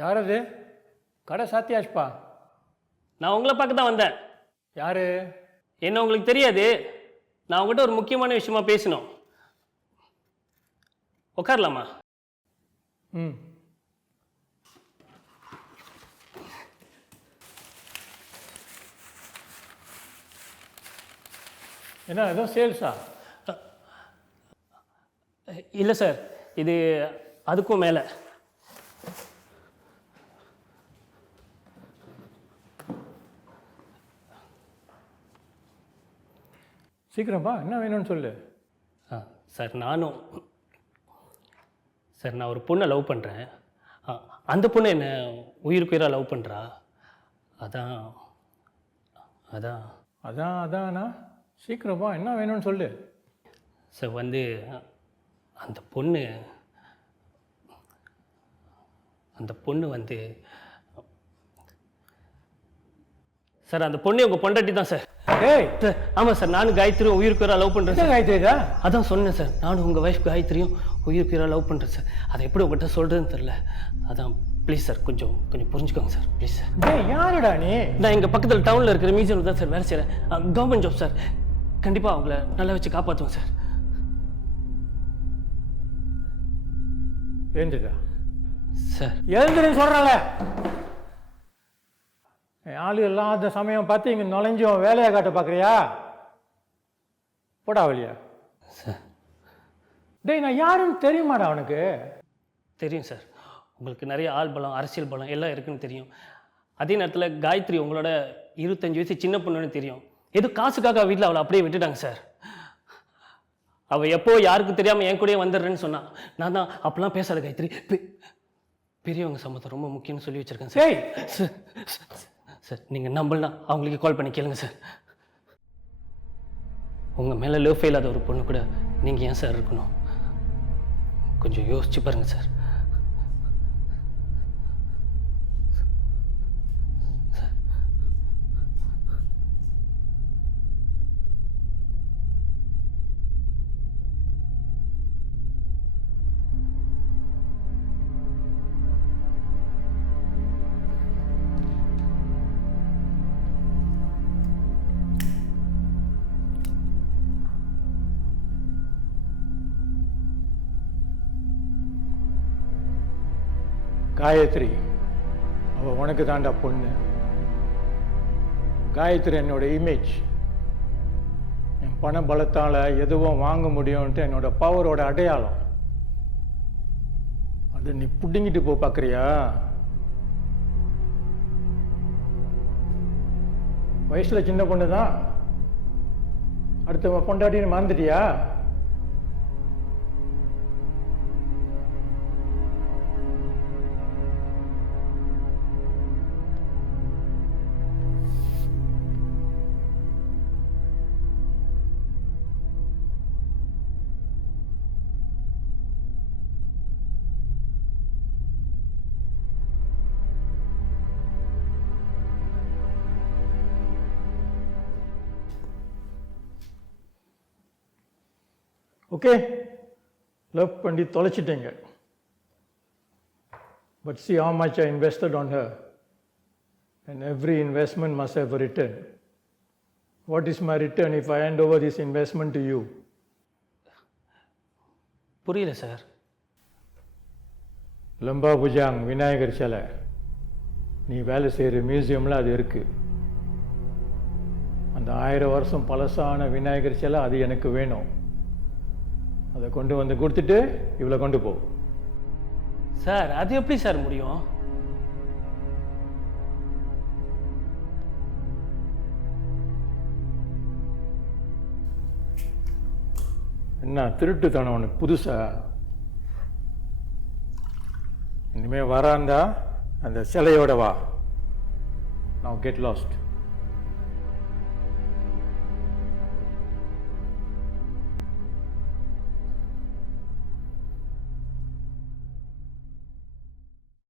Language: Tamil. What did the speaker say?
யார் அது? கடை சாத்தியாச்சுப்பா. நான் உங்களை பார்க்க தான் வந்தேன். யார்? என்ன உங்களுக்கு தெரியாது. நான் உங்கள்கிட்ட ஒரு முக்கியமான விஷயமா பேசணும். உட்காரலாமா? ம். என்ன எதுவும் சேல்ஸா? இல்லை சார், இது அதுக்கும் மேலே. சீக்கிரம்ப்பா, என்ன வேணும்னு சொல்லு. சார் நான் ஒரு பொண்ணை லவ் பண்ணுறேன். அந்த பொண்ணு என்ன உயிருக்கு உயிராக லவ் பண்ணுறா. அதான் அதான் அதான் அதாண்ணா, சீக்கிரம்ப்பா, என்ன வேணும்னு சொல்லு. சார் அந்த பொண்ணு சார் அந்த பொண்ணு உங்கள் பொண்டாட்டி தான் சார். ஏய், ஆமாம் சார், நானும் காயத்ரியும் உயிருக்கு உயிராக லவ் பண்ணுறேன் சார். காயத்ரிதா? அதான் சொன்னேன் சார், நானும் உங்கள் ஒய்ஃப் காயத்ரியும் உயிருக்கு உயிராக லவ் பண்ணுறேன் சார். அதை எப்படி உங்கள்கிட்ட சொல்கிறதுன்னு தெரில. அதான் ப்ளீஸ் சார், கொஞ்சம் புரிஞ்சுக்கோங்க சார், ப்ளீஸ் சார். ஏய், யாருடா நீ? நான் எங்கள் பக்கத்தில் டவுனில் இருக்கிற மியூசியம் தான் சார் வேலை செய்கிறேன். Government job sir. கண்டிப்பாக அவங்கள நல்லா வச்சு காப்பாற்றுவோம் சார். எழுந்துடா சார். எழுந்துருன்னு சொல்கிறல. ஆளு இல்லாத சமயம் பார்த்து இங்கே நுழைஞ்சும் வேலையை காட்ட பார்க்குறியா? போடா வழியா. சார். டேய், நான் யாருன்னு தெரியுமாடா அவனுக்கு? தெரியும் சார், உங்களுக்கு நிறைய ஆள் பலம், அரசியல் பலம் எல்லாம் இருக்குன்னு தெரியும். அதே நேரத்தில் காயத்ரி உங்களோட 25 வயசு சின்ன பொண்ணுன்னு தெரியும். எது காசுக்காக வீட்டில் அவளை அப்படியே விட்டுட்டாங்க சார். அவள் எப்போ யாருக்கு தெரியாமல் என் கூடயே வந்துடுறேன்னு சொன்னான். நான் தான் அப்பெல்லாம் பேசாத காயத்ரி, பெரியவங்க சம்மதம் ரொம்ப முக்கியம்னு சொல்லி வச்சுருக்கேன் சார். சார் நீங்கள் நம்பலாம், அவங்களுக்கு கால் பண்ணி கேளுங்க சார். உங்கள் மேலே லவ் ஃபெயில் ஆகாத ஒரு பொண்ணு கூட நீங்கள் ஏன் சார் இருக்கணும்? கொஞ்சம் யோசிச்சு பாருங்கள் சார். காயத்ரி, அவள் உனக்கு தாண்டா பொண்ணு. காயத்ரி என்னோட இமேஜ். என் பண பலத்தால் எதுவும் வாங்க முடியும்ன்ட்டு என்னோட பவரோட அடையாளம். அது நீ புடுங்கிட்டு போ பார்க்குறியா? வயசில் சின்ன பொண்ணு தான், அடுத்த பொண்டாட்டின்னு மறந்துட்டியா? ஓகே, லவ் பண்ணி தொலைச்சிட்டேங்க. But see how much I invested on her. And every investment must have a return. What is my return if I hand over this investment to you? புரியல சார். லம்பா புஜாங் விநாயகர் சிலை, நீ வேலை செய்கிற மியூசியமில் அது இருக்குது. அந்த 1000 வருஷம் பழசான விநாயகர் சிலை அது எனக்கு வேணும். அதை கொண்டு வந்து கொடுத்துட்டு இவ்வளோ கொண்டு போ. சார், அது எப்படி சார் முடியும்? என்ன திருட்டுத்தனம் உனக்கு புதுசா? இனிமேல் வராந்தா அந்த சிலையோட வா. Now get lost.